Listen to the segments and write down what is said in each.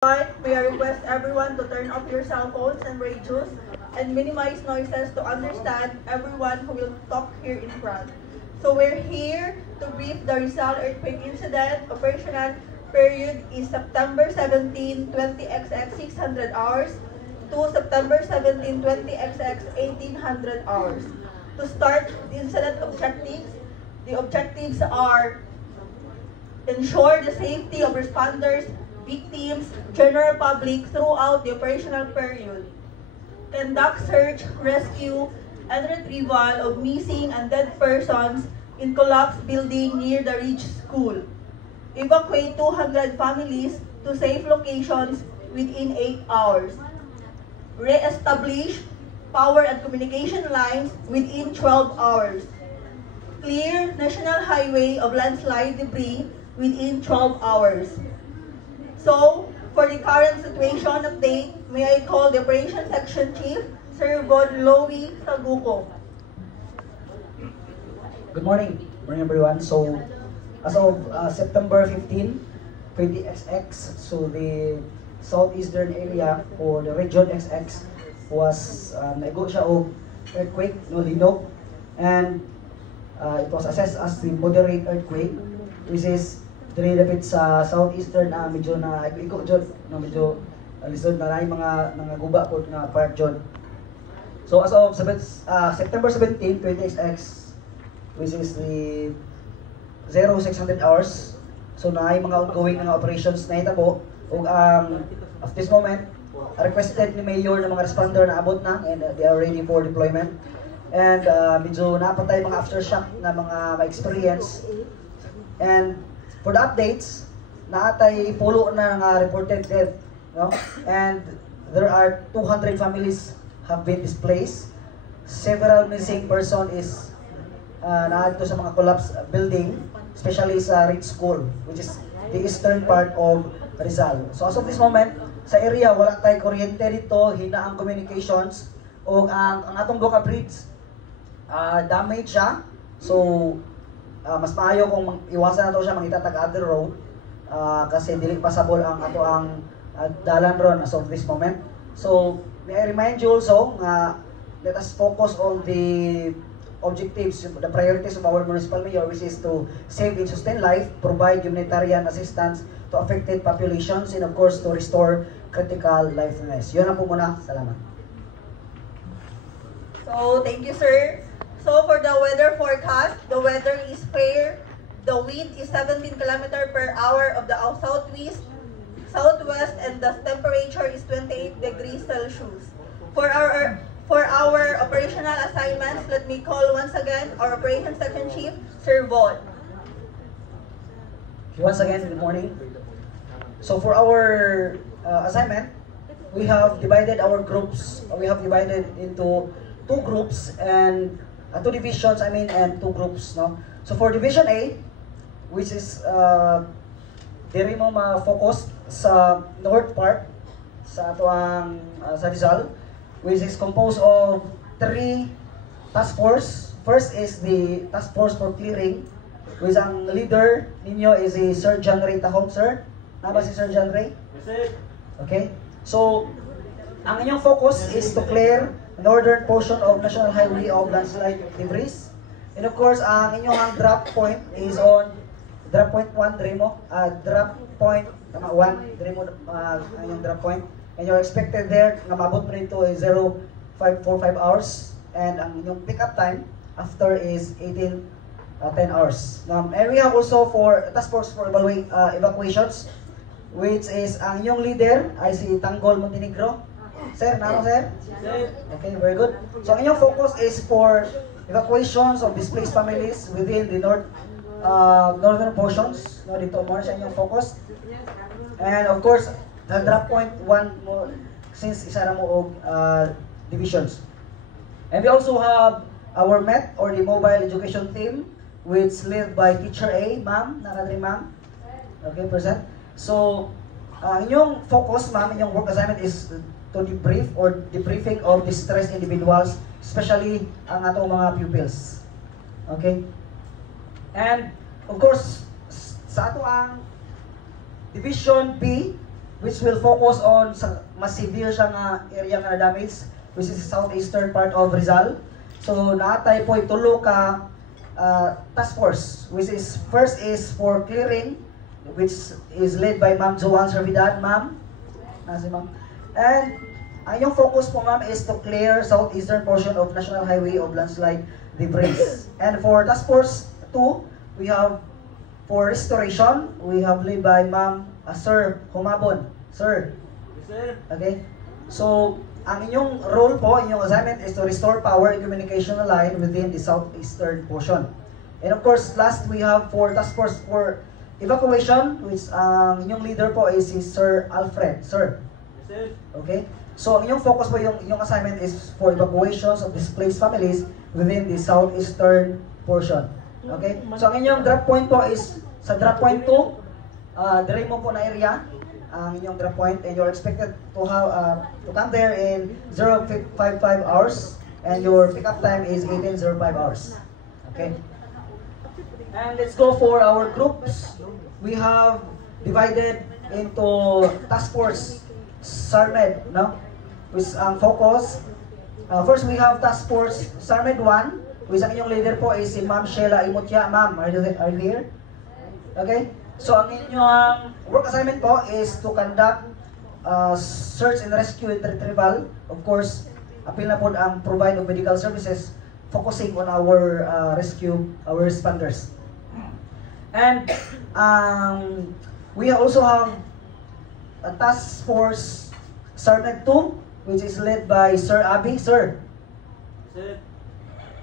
May I request everyone to turn off your cell phones and radios and minimize noises to understand everyone who will talk here in front. So we're here to brief the Rizal earthquake incident. Operational period is September 17, 20XX 600 hours to September 17, 20XX 1800 hours. To start the incident objectives, the objectives are ensure the safety of responders, victims, general public throughout the operational period. Conduct search, rescue, and retrieval of missing and dead persons in collapsed building near the Ridge School. Evacuate 200 families to safe locations within 8 hours. Re-establish power and communication lines within 12 hours. Clear National Highway of landslide debris within 12 hours. So, for the current situation update, may I call the Operations Section Chief, Sir Von Lowy Saguco. Good morning. Good morning, everyone. So, as of September 15, 20XX, so the southeastern area or the region XX was naigo siya og earthquake, no linog, and it was assessed as the moderate earthquake, which is diri dapit sa southeastern medyo na igo jud, no medyo lisod na lay mga guba pod nga part jud. So as of September 17, 20XX, which is the 0600 hours, so naay mga ongoing nga operations na hitabo ug at this moment requested ni Mayor ng mga responder na abot na and they are ready for deployment. And medyo napatay mga aftershock na mga ma-experience. And for the updates, naatay pulo na nga reported death, no? And there are 200 families have been displaced. Several missing person is naadto sa mga collapsed building, especially sa Ridge School, which is the eastern part of Rizal. So as of this moment, sa area wala tay kuryente dito, hina ang communications o ang atong Boca Bridge damage siya. So mas maayo kung iwasan nato siya mangita tag other road kasi dili passable ang ato ang dalan ron as of this moment. So may I remind you also let us focus on the objectives, the priorities of our municipal mayor, which is to save and sustain life, provide humanitarian assistance to affected populations, and of course to restore critical liveliness. Yun na po muna. Salamat. So, thank you, sir. So, for the weather forecast, the weather is fair. The wind is 17 km per hour of the southwest, and the temperature is 28 degrees Celsius. For our operational assignments, let me call once again our Operations Section Chief, Sir Von. Once again, good morning. So for our assignment, we have divided our groups. We have divided into two groups and two divisions, and two groups, no? So for Division A, which is diri mo ma-focus sa north part sa ato ang sa Rizal, which is composed of 3 task force. First is the task force for clearing, which ang leader ninyo is si Sir John Ray Tahong, sir. Naba si Sir John Ray? Yes, sir. Okay. So, ang inyong focus is to clear the northern portion of National Highway of landslide debris. And of course, ang inyong drop point is on drop point 1, Dremo. Drop point 1, Dremo, ang inyong drop point. And you're expected there na maabot mo nito is 0.545 hours. And ang inyong pick-up time after is 10 hours. And we have also for task force for evacuations, which is ang inyong leader ay si Tanggol Montenegro. Sir, nano sir? Okay, very good. So ang inyong focus is for evacuations of displaced families within the northern portions. No, dito mo siya inyong focus. And of course, the drop point 1 mo since isa na mo og divisions. And we also have our MET or the mobile education team, which led by Teacher A, ma'am, nakadri ma'am. Okay, present. So, inyong focus, ma'am, inyong work assignment is to debrief or debriefing of distressed individuals, especially ang atong mga pupils. Okay? And, of course, sa ato ang Division B, which will focus on sa mas severe siya nga area nga damage, which is the southeastern part of Rizal. So naatay po itulo ka task force, which is first is for clearing, which is led by Ma'am Joanne Servidad, ma'am. Nasi ma'am. And ang iyong focus po ma'am is to clear southeastern portion of National Highway of landslide debris. And for task force 2, we have for restoration, we have led by Ma'am Sir Humabon. Sir. Yes, sir. Okay? So, ang inyong role po, inyong assignment is to restore power and communication line within the southeastern portion. And of course, last we have for task force for evacuation, which ang inyong leader po is si Sir Alfred. Sir. Yes, sir. Okay? So, ang inyong focus po, yung assignment is for evacuations of displaced families within the southeastern portion. Okay? So, ang inyong drop point po is sa drop point 2, dire mo po na area ang inyong drop point, and you're expected to have to come there in 0.55 hours, and your pickup time is 18.05 hours. Okay? And let's go for our groups. We have divided into task force SARMED, no? Which ang focus. First, we have task force SARMED 1, which ang inyong leader po is si Ma'am Sheila Imutya. Ma'am, are you here? Okay? So, ang inyong work assignment po is to conduct search and rescue and retrieval. Of course, apil na po ang provide of medical services, focusing on our rescue, our responders. And we also have a task force SARMED 2, which is led by Sir Abi. Sir. Sir.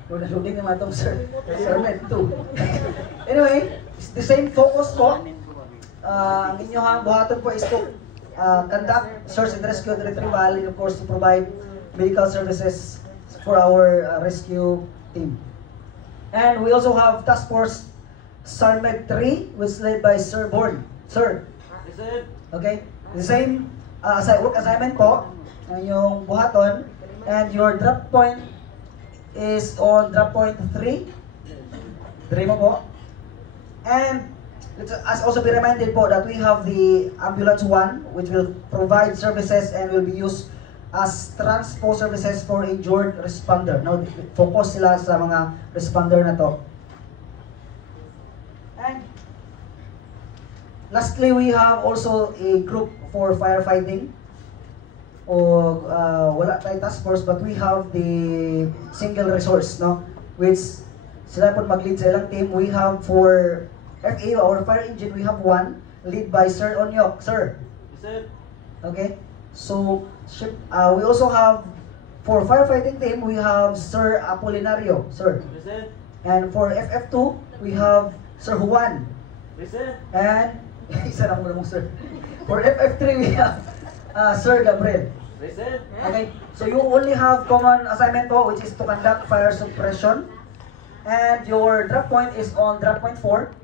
Lulog naman itong Sir SARMED 2. Anyway, it's the same focus po. Ang inyong buhaton po is to conduct search and rescue and retrieval, and of course to provide medical services for our rescue team. And we also have task force SARMED 3, which is led by Sir Born. Sir. Yes, sir. Okay? The same work assignment po, ang inyong buhaton, and your drop point is on drop point 3. Dire mo po. And let's also be reminded po that we have the ambulance 1, which will provide services and will be used as transport services for injured responder. Now, focus sila sa mga responder na to. And lastly, we have also a group for firefighting. O wala tayo task force, but we have the single resource, no? Which sila po mag-lead sa ilang team. We have for FA, our fire engine, we have one, lead by Sir Onyok. Sir. Yes, sir. Okay? So, we also have, for firefighting team, we have Sir Apolinario. Sir. Yes, sir. And for FF2, we have Sir Juan. Yes, sir. And, isa lang muna mong sir. For FF3, we have Sir Gabriel. Yes, sir. Okay? So, you only have common assignment po, which is to conduct fire suppression. And your drop point is on drop point 4.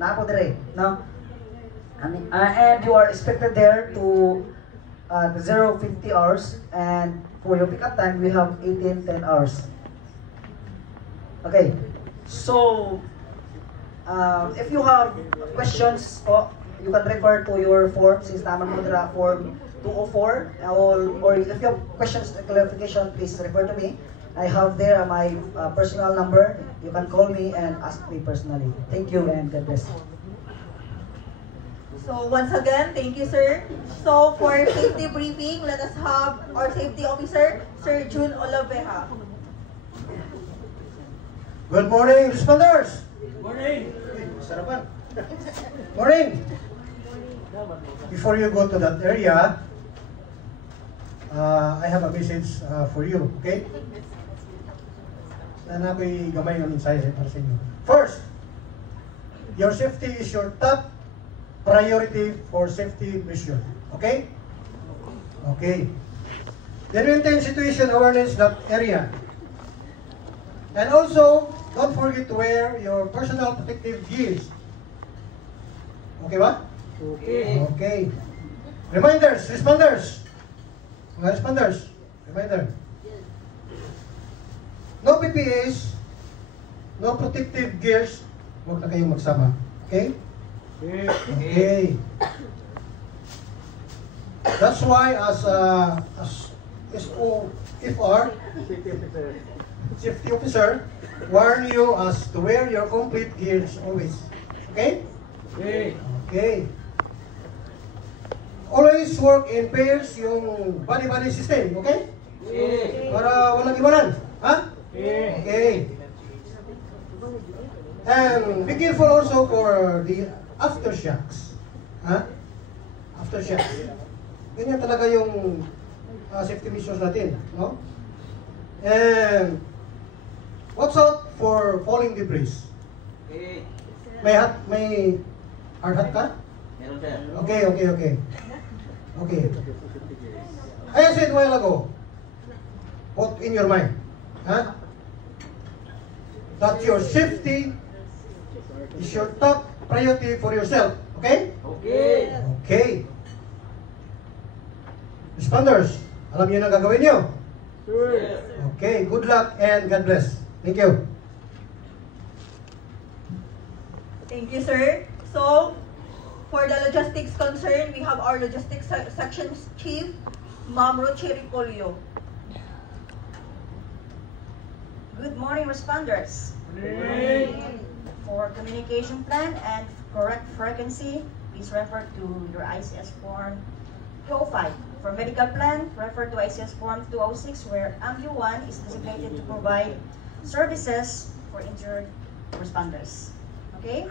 Napo dire, no? And you are expected there to 0.50 hours, and for your pickup time, we have 18.10 hours. Okay, so if you have questions, you can refer to your form, since naman mo dira form 204, or if you have questions and clarification, please refer to me. I have there my personal number. You can call me and ask me personally. Thank you and God bless. So once again, thank you, sir. So for safety briefing, let us have our safety officer, Sir June Olaveja. Good morning, responders! Good morning. Sarapan. Morning! Before you go to that area, I have a message for you, okay? Na ako'y gamay ng mensahe para sa inyo. First, your safety is your top priority for safety mission. Okay? Okay. Then maintain situation awareness in that area. And also, don't forget to wear your personal protective gears. Okay ba? Okay. Okay. Reminders, responders. Mga responders, reminder. No PPAs, no protective gears, huwag na kayong magsama. Okay? Okay. That's why as SOFR, safety officer, warn you as to wear your complete gears always. Okay? Okay. Always work in pairs yung body-body system, okay? Para walang iwanan. Ha? Okay. And be careful also for the aftershocks. Ha? Aftershocks. Ganyan talaga yung safety measures natin, no? And watch out for falling debris. May hard hat ka? Meron, sir. Okay. I said a while ago, put in your mind, huh? That your safety is your top priority for yourself. Okay? Okay. Responders, alam niyo na gagawin niyo? Sir. Okay, good luck and God bless. Thank you. Thank you, sir. So, for the logistics concern, we have our logistics section chief, Ma'am Rocheri Polio. Good morning, responders. For communication plan and correct frequency, please refer to your ICS form 205. For medical plan, refer to ICS form 206, where AMBU1 is designated to provide services for injured responders. Okay?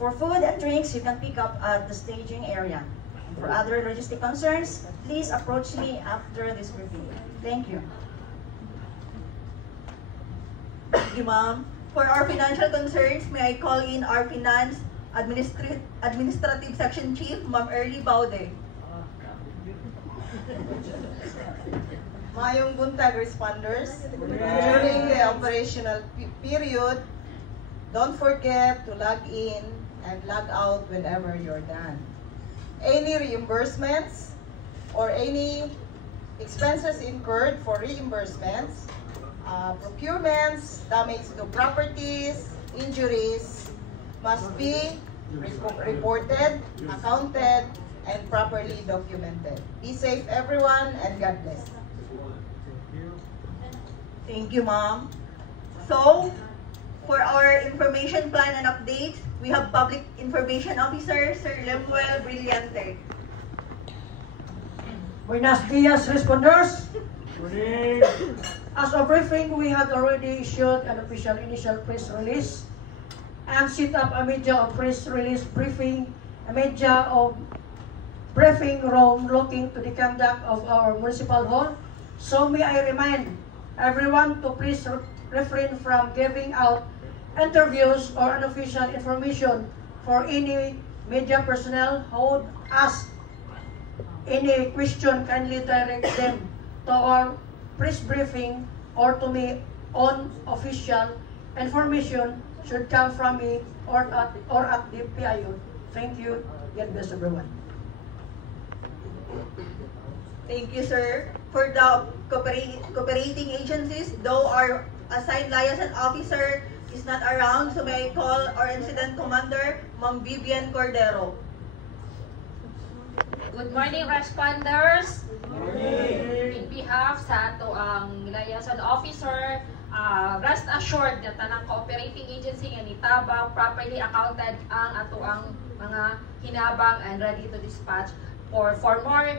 For food and drinks, you can pick up at the staging area. And for other logistic concerns, please approach me after this review. Thank you. Thank you, ma'am. For our financial concerns, may I call in our finance administrative section chief, Ma'am Early Baude. Mayong buntag, responders. During the operational period, don't forget to log in and log out whenever you're done. Any reimbursements or any expenses incurred for reimbursements, procurements, damage to properties, injuries must be reported, accounted, and properly documented. Be safe, everyone, and God bless. Thank you, ma'am. So, for our information plan and updates, we have Public Information Officer, Sir Lemuel Brillante. Buenos dias, responders. As a briefing, we had already issued an official initial press release and set up a media of press release briefing, a media of briefing room looking to the conduct of our municipal hall. So may I remind everyone to please refrain from giving out interviews or unofficial information for any media personnel who would ask any question. Kindly direct them to our press briefing or to me on official information should come from me or at the PIO. Thank you. God bless everyone. Thank you, sir. For the cooperating agencies, though our assigned liaison officer is not around, so may I call our incident commander, Ma'am Vivian Cordero. Good morning, responders. In behalf sa ato ang liaison officer, rest assured na tanang cooperating agency nga nitabang properly accounted ang ato ang mga hinabang and ready to dispatch for more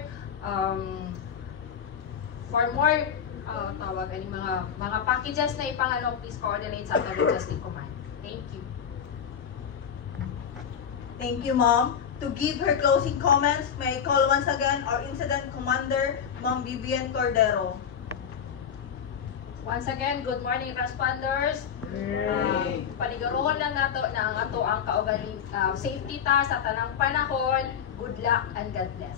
tawag ani mga packages na ipangano, please coordinate sa ato logistic command. Thank you. Thank you, ma'am. To give her closing comments, may I call once again our incident commander, Ma'am Vivian Cordero. Once again, good morning, responders. Panigaroon lang nato na ang ato ang kaugaling safety ta sa tanang panahon. Good luck and God bless.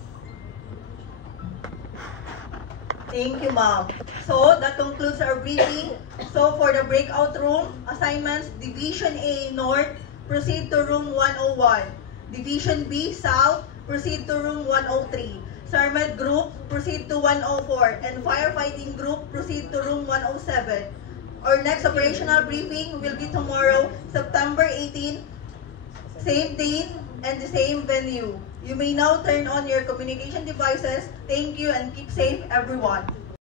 Thank you, ma'am. So, that concludes our briefing. So, for the breakout room assignments, Division A North, proceed to room 101. Division B South, proceed to room 103. SARMED Group, proceed to 104. And Firefighting Group, proceed to room 107. Our next operational briefing will be tomorrow, September 18, same date, and the same venue. You may now turn on your communication devices. Thank you and keep safe, everyone.